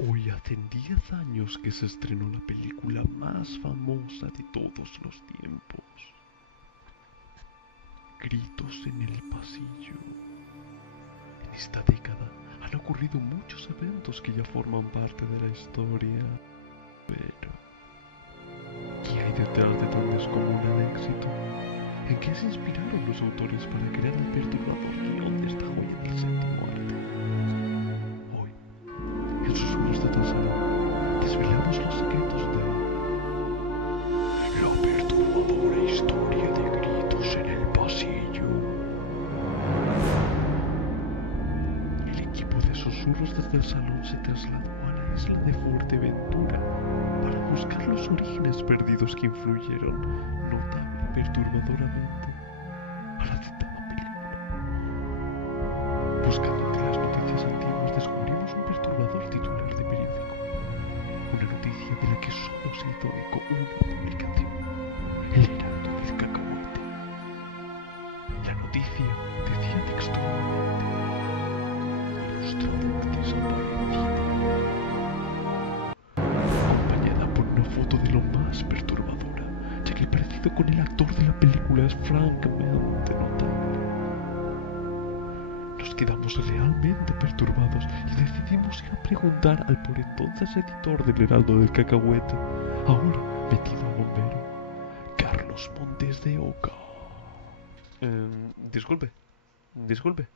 Hoy hacen 10 años que se estrenó la película más famosa de todos los tiempos. Gritos en el pasillo. En esta década han ocurrido muchos eventos que ya forman parte de la historia. Pero, ¿qué hay detrás de tan descomunal éxito? ¿En qué se inspiraron los autores para crear el perturbador guión de esta joya del séptimo arte? Hoy, en Susurros de Tasarón, desvelamos los secretos de la perturbadora historia de gritos en el pasillo. El equipo de Susurros desde el salón se trasladó a la isla de Fuerteventura para buscar los orígenes perdidos que influyeron notable y perturbadoramente a la citada película. Buscando entre las noticias antiguas descubrimos un perturbador titular de periódico, una noticia de la que solo se hizo eco una publicación, el Heraldo del Cacahuete. La noticia decía textualmente: ilustrador desaparecido, acompañada por una foto de lo más perturbadora, ya que el parecido con el actor de la película es francamente notable. Nos quedamos realmente perturbados y decidimos ir a preguntar al por entonces editor del Heraldo del Cacahuete, ahora metido a bombero, Carlos Montes de Oca. Disculpe, disculpe.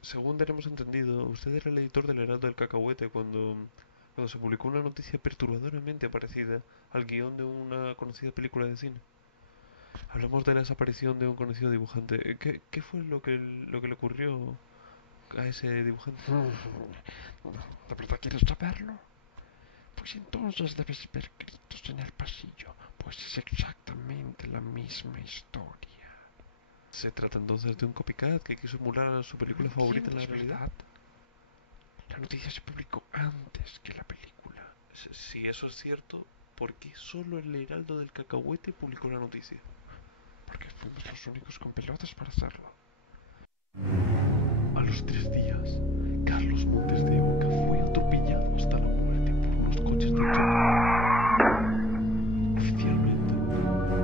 Según tenemos entendido, usted era el editor del Heraldo del Cacahuete cuando se publicó una noticia perturbadoramente parecida al guión de una conocida película de cine. Hablamos de la desaparición de un conocido dibujante. ¿Qué fue lo que le ocurrió a ese dibujante? ¿De verdad quieres saberlo? Pues entonces debes ver gritos en el pasillo, pues es exactamente la misma historia. ¿Se trata entonces de un copycat que quiso emular su No película favorita en la entiendes, realidad? ¿verdad? La noticia se publicó antes que la película, Si eso es cierto, ¿por qué solo el Heraldo del Cacahuete publicó la noticia? porque fuimos los únicos con pelotas para hacerlo. A los 3 días, Carlos Montes de Oca fue atropellado hasta la muerte por unos coches de choque. Oficialmente,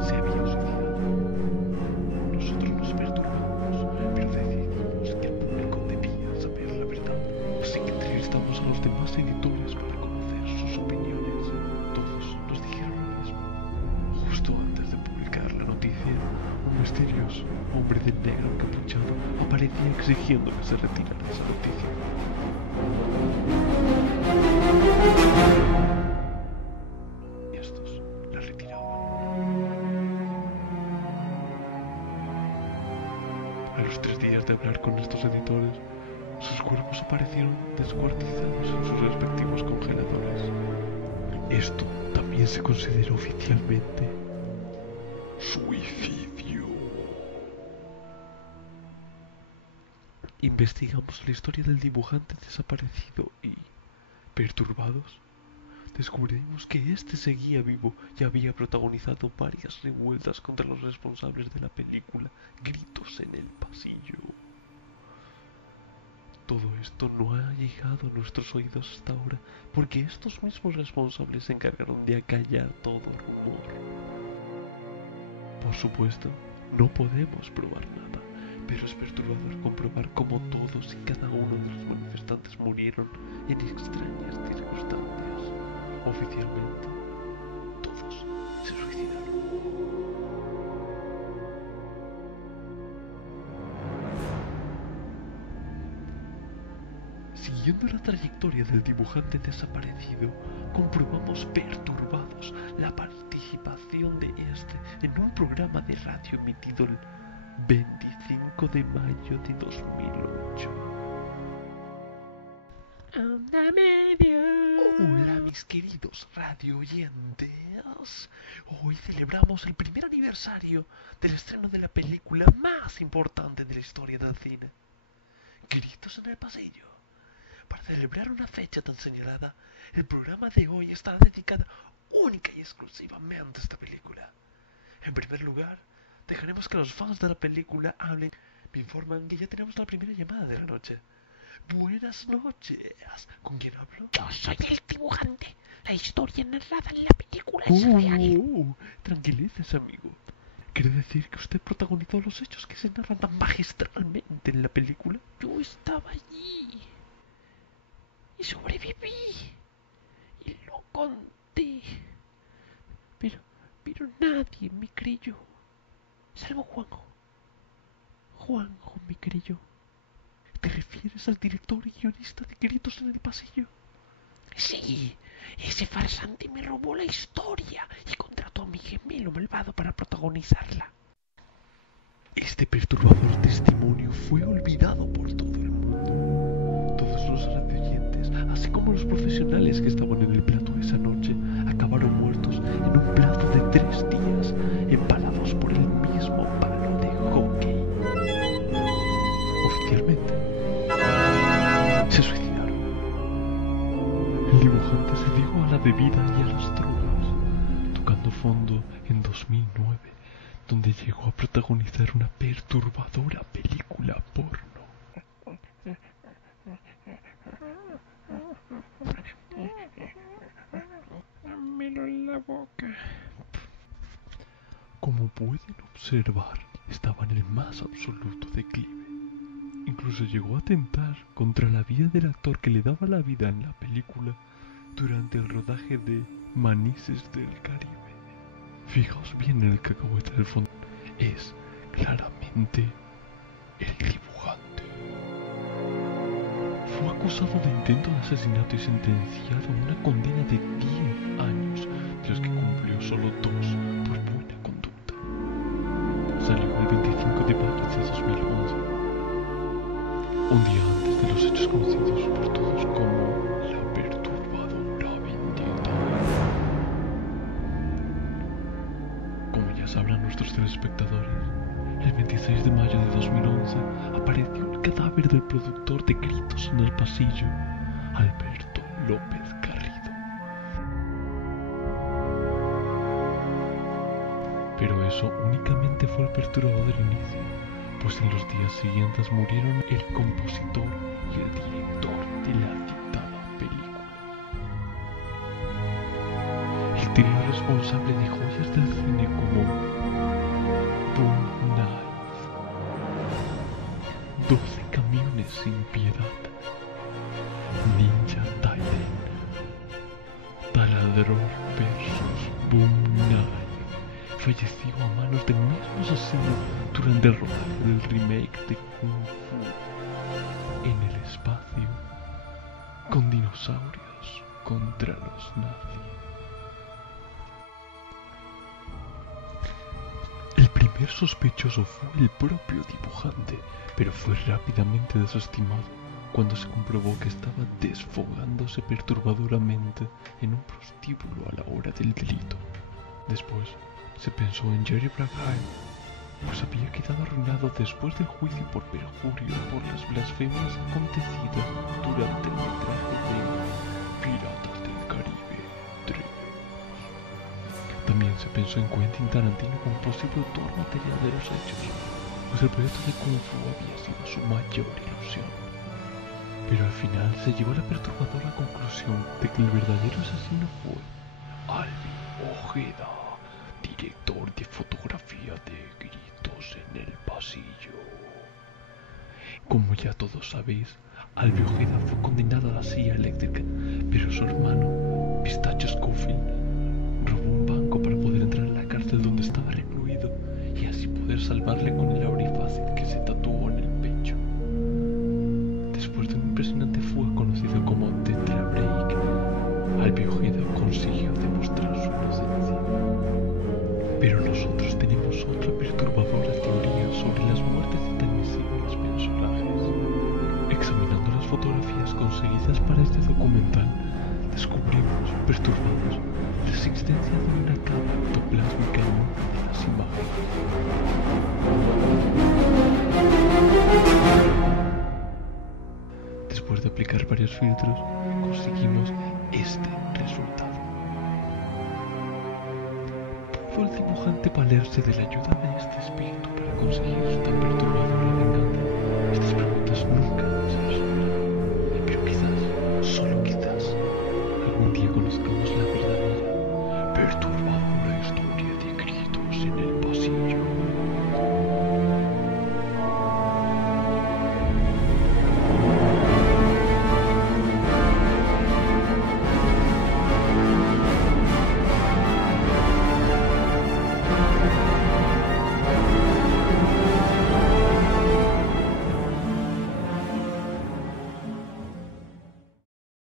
se había suicidado. Nosotros nos perturbamos, pero decidimos que el público debía saber la verdad. Así que entrevistamos a los demás editores para conocer sus opiniones. Todos nos dijeron lo mismo. Justo antes de publicar la noticia, un misterioso hombre de negro encapuchado aparecía exigiendo que se retirara esa noticia. Y estos la retiraban. A los 3 días de hablar con estos editores, sus cuerpos aparecieron descuartizados en sus respectivos congeladores. Esto también se considera oficialmente suicidio. Investigamos la historia del dibujante desaparecido y, perturbados, descubrimos que este seguía vivo y había protagonizado varias revueltas contra los responsables de la película Gritos en el Pasillo. Todo esto no ha llegado a nuestros oídos hasta ahora porque estos mismos responsables se encargaron de acallar todo rumor. Por supuesto, no podemos probar nada, pero es perturbador comprobar cómo todos y cada uno de los manifestantes murieron en extrañas circunstancias. Oficialmente, todos se suicidaron. Siguiendo la trayectoria del dibujante desaparecido, comprobamos perturbados la participación de este en un programa de radio emitido el 25 de mayo de 2008. Onda medio. Hola mis queridos radio oyentes, hoy celebramos el primer aniversario del estreno de la película más importante de la historia del cine, Gritos en el Pasillo. Para celebrar una fecha tan señalada, el programa de hoy estará dedicado única y exclusivamente a esta película. En primer lugar, dejaremos que los fans de la película hablen. Me informan que ya tenemos la primera llamada de la noche. Buenas noches. ¿Con quién hablo? Yo soy el dibujante. La historia narrada en la película es real. Tranquilícese, amigo. ¿Quiere decir que usted protagonizó los hechos que se narran tan magistralmente en la película? Yo estaba allí y sobreviví y lo conté. Pero nadie me creyó, salvo Juanjo. Juanjo me creyó. ¿Te refieres al director y guionista de Gritos en el Pasillo? Sí, ese farsante me robó la historia y contrató a mi gemelo malvado para protagonizarla. Este perturbador testimonio fue olvidado por todo el mundo. Todos los radioyentes, así como los profesionales que estaban en el plató esa noche, acabaron muertos en un plazo de 3 días, empalados por el mismo palo de hockey. Oficialmente, se suicidaron. El dibujante se dio a la bebida y a las drogas, tocando fondo en 2009, donde llegó a protagonizar una perturbadora película porno. Dámelo en la boca. Como pueden observar, estaba en el más absoluto declive. Incluso llegó a atentar contra la vida del actor que le daba la vida en la película durante el rodaje de Manises del Caribe. Fijaos bien en el cacahuete del fondo. Es claramente el dibujante. Fue acusado de intento de asesinato y sentenciado a una condena de 10 años, de los que cumplió solo 2 por buena conducta. Salió el 25 de mayo de 2011, un día antes de los hechos conocidos por todos como la perturbadora vendetta. Como ya sabrán nuestros telespectadores, el 26 de mayo de 2011 apareció el cadáver del productor de Gritos en el Pasillo, Alberto López Garrido. Pero eso únicamente fue el perturbador inicio, pues en los días siguientes murieron el compositor y el director de la citada película. El trío responsable de joyas del cine como Boom Knife, 12 camiones sin piedad, Ninja Gaiden, Taladrón vs Boom Knife, falleció a manos del mismo asesino durante el rodaje del remake de Kung Fu en el espacio, con dinosaurios contra los nazis. El primer sospechoso fue el propio dibujante, pero fue rápidamente desestimado cuando se comprobó que estaba desfogándose perturbadoramente en un prostíbulo a la hora del delito. Después se pensó en Jerry Bruckheimer, pues había quedado arruinado después del juicio por perjurio por las blasfemias acontecidas durante el metraje de Piratas del Caribe 3. También se pensó en Quentin Tarantino como posible autor material de los hechos, pues el proyecto de Kung Fu había sido su mayor ilusión. Pero al final se llegó a la perturbadora conclusión de que el verdadero asesino fue Albi Ojeda, director de fotografía de Gritos en el Pasillo. Como ya todos sabéis, Albi Ojeda fue condenado a la silla eléctrica, pero su hermano, Pistacho Scofield, robó un banco para poder entrar en la cárcel donde estaba recluido y así poder salvarle con el aurifácil que se tatuó en el pecho. Después de un impresionante fuga conocido como Tetra Break, Albi Ojeda consiguió demostrar su inocencia. Pero nosotros tenemos otra perturbadora teoría sobre las muertes de tan miserables personajes. Examinando las fotografías conseguidas para este documental, descubrimos, perturbados, la existencia de una capa ectoplásmica en una de las imágenes. Después de aplicar varios filtros, conseguimos este resultado. ¿Pudo el dibujante valerse de la ayuda de este espíritu para conseguir su tan perturbadora venganza? Estas preguntas nunca